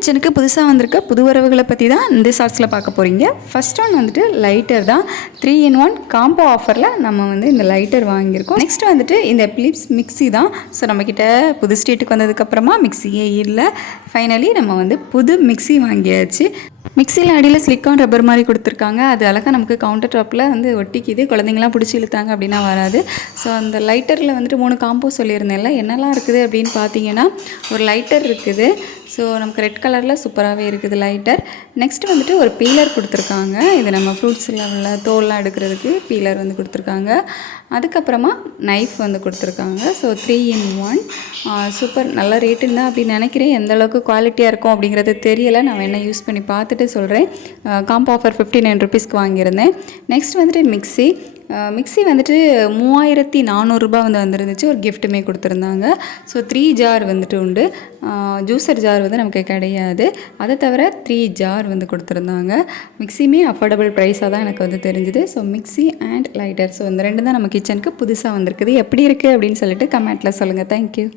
கிச்சனுக்கு புதுசாக வந்திருக்க புது உறவுகளை பற்றி தான் இந்த ஷார்ட்ஸில் பார்க்க போகிறீங்க. ஃபர்ஸ்ட் ஒன் வந்துட்டு லைட்டர் தான். 3 in 1 காம்போ ஆஃபரில் நம்ம வந்து இந்த லைட்டர் வாங்கியிருக்கோம். நெக்ஸ்ட் வந்துட்டு இந்த பிலிப்ஸ் மிக்ஸி தான். ஸோ நம்மக்கிட்ட புது ஸ்டேட்டுக்கு வந்ததுக்கப்புறமா மிக்ஸியே இல்லை. ஃபைனலி நம்ம வந்து புது மிக்ஸி வாங்கியாச்சு. மிக்ஸியில் அடியில் ஸ்லிக்கான் ரப்பர் மாதிரி கொடுத்துருக்காங்க. அது அழகாக நமக்கு கவுண்டர் டாப்பில் வந்து ஒட்டிக்குது. குழந்தைங்களாம் பிடிச்சி இழுத்தாங்க அப்படின்னா வராது. ஸோ அந்த லைட்டரில் வந்துட்டு 3 காம்போ சொல்லியிருந்தேன்ல, என்னெல்லாம் இருக்குது அப்படின்னு பார்த்தீங்கன்னா, ஒரு லைட்டர் இருக்குது. ஸோ நமக்கு ரெட் கலரில் சூப்பராகவே இருக்குது லைட்டர். நெக்ஸ்ட் வந்துட்டு ஒரு பீலர் கொடுத்துருக்காங்க. இது நம்ம ஃப்ரூட்ஸில் உள்ள தோல்லாம் எடுக்கிறதுக்கு பீலர் வந்து கொடுத்துருக்காங்க. அதுக்கப்புறமா நைஃப் வந்து கொடுத்துருக்காங்க. So 3 in 1 super. நல்ல ரேட்டுன்னு தான் அப்படின்னு நினைக்கிறேன். எந்த அளவுக்கு குவாலிட்டியாக இருக்கும் அப்படிங்கிறது தெரியலை. நான் வேணால் யூஸ் பண்ணி பார்த்துட்டு சொல்கிறேன். காம்போ ஆஃபர் 59 ருபீஸ்க்கு வாங்கியிருந்தேன். நெக்ஸ்ட் வந்துட்டு மிக்ஸி வந்துட்டு 3400 ரூபா வந்து வந்துருந்துச்சு. ஒரு கிஃப்ட்டுமே கொடுத்துருந்தாங்க. ஸோ 3 ஜார் வந்துட்டு உண்டு. ஜூஸர் ஜார் வந்து நமக்கு கிடையாது. அதை தவிர 3 ஜார் வந்து கொடுத்துருந்தாங்க. மிக்ஸியுமே அஃபோர்டபுள் ப்ரைஸாக தான் எனக்கு வந்து தெரிஞ்சுது. So mixie and lighter, so இந்த 2 தான் நம்ம கிச்சனுக்கு புதுசாக வந்திருக்குது. எப்படி இருக்குது அப்படின்னு சொல்லிட்டு கமெண்ட்டில் சொல்லுங்கள். தேங்க்யூ.